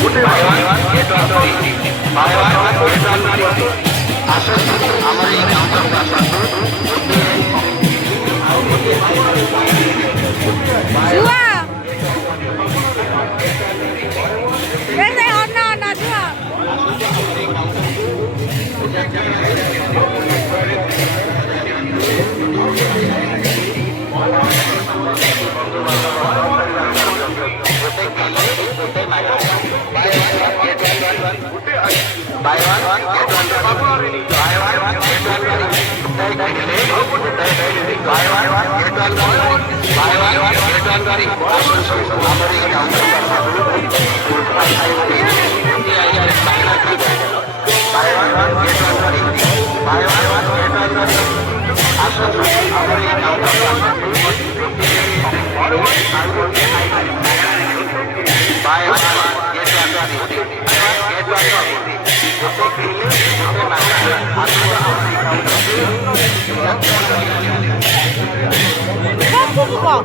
Buy one, get one free. Buy one, get one free. আসুন আমার এই কাউন্টারটা আসুন। Dua. Đây on dua. Buy one, get one free. Buy one, get one free. Buy one, get one free. Buy one, get one free. আসুন আমার এই কাউন্টারটা Buy one, get one free. Buy one, get one free. আসুন আমার এই কাউন্টারটা Buy one, get one free. Get one free. Vamos,